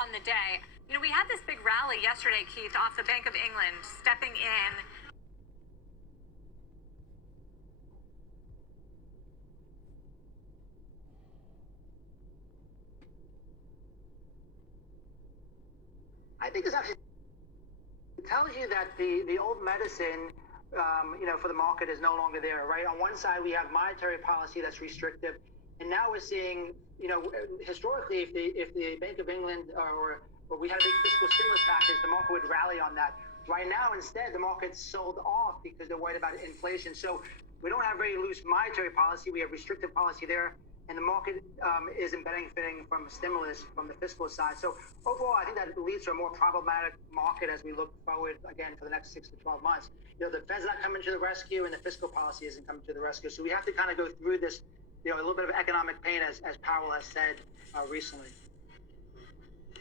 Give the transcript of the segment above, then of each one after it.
on the day. You know, we had this big rally yesterday, Keith, off the Bank of England, stepping in. I think this actually tells you that the old medicine, for the market is no longer there, right? On one side, we have monetary policy that's restrictive, and now we're seeing, historically, if the Bank of England or we had a big fiscal stimulus package, the market would rally on that. Right now, instead, the market's sold off because they're worried about inflation. So we don't have very loose monetary policy. We have restrictive policy there. And the market isn't benefiting from stimulus from the fiscal side. So overall, I think that leads to a more problematic market as we look forward, again, for the next 6 to 12 months. The Fed's not coming to the rescue and the fiscal policy isn't coming to the rescue. So we have to kind of go through this, a little bit of economic pain, as Powell has said recently.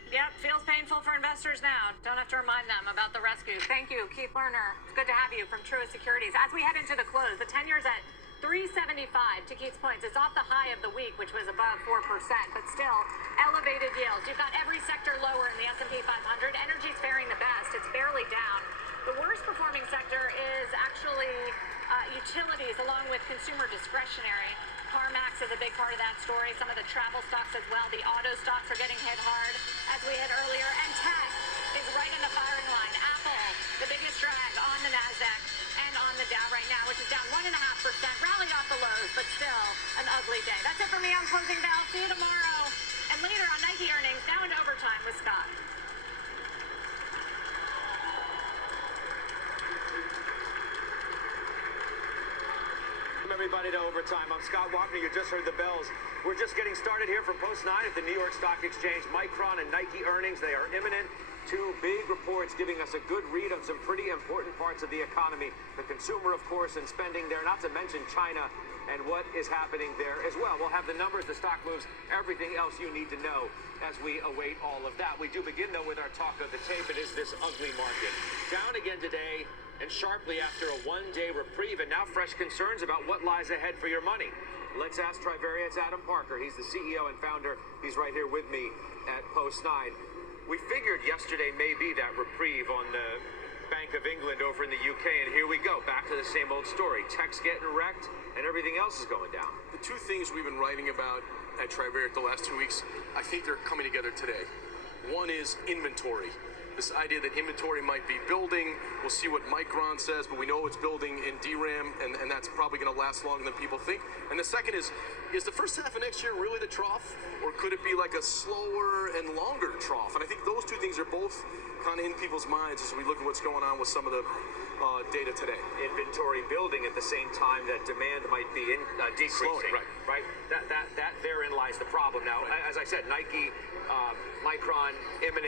Yep, feels painful for investors now. Don't have to remind them about the rescue. Thank you, Keith Lerner. It's good to have you from Truist Securities. As we head into the close, the 10-year's at 375, to Keith's points. It's off the high of the week, which was above 4%, but still elevated yields. You've got every sector lower in the S&P 500. Energy's faring the best. It's barely down. The worst performing sector is actually utilities, along with consumer discretionary. CarMax is a big part of that story. Some of the travel stocks as well. The auto stocks are getting hit hard, as we hit earlier. And tech is right in the firing line. Apple, the biggest drag on the NASDAQ and on the Dow right now, which is down 1.5%, rallied off the lows, but still an ugly day. That's it for me on Closing Bell. See you tomorrow. And later on Nike earnings, now into overtime with Scott. Everybody to overtime. I'm Scott Wapner. You just heard the bells. We're just getting started here from Post 9 at the New York Stock Exchange. Micron and Nike earnings, they are imminent. Two big reports giving us a good read on some pretty important parts of the economy. The consumer, of course, and spending there, not to mention China and what is happening there as well. We'll have the numbers, the stock moves, everything else you need to know as we await all of that. We do begin, though, with our talk of the tape. It is this ugly market. Down again today, and sharply after a one-day reprieve, and now fresh concerns about what lies ahead for your money. Let's ask Trivaria's Adam Parker. He's the CEO and founder. He's right here with me at Post 9. We figured yesterday may be that reprieve on the Bank of England over in the UK, and here we go, back to the same old story. Tech's getting wrecked, and everything else is going down. The two things we've been writing about at Trivaria the last 2 weeks, I think they're coming together today. One is inventory. This idea that inventory might be building. We'll see what Micron says, but we know it's building in DRAM, and that's probably going to last longer than people think. And the second is the first half of next year really the trough, or could it be like a slower and longer trough? And I think those two things are both kind of in people's minds as we look at what's going on with some of the data today. Inventory building at the same time that demand might be decreasing. Slowing, right? That therein lies the problem. Now, as I said, Nike, Micron, imminent.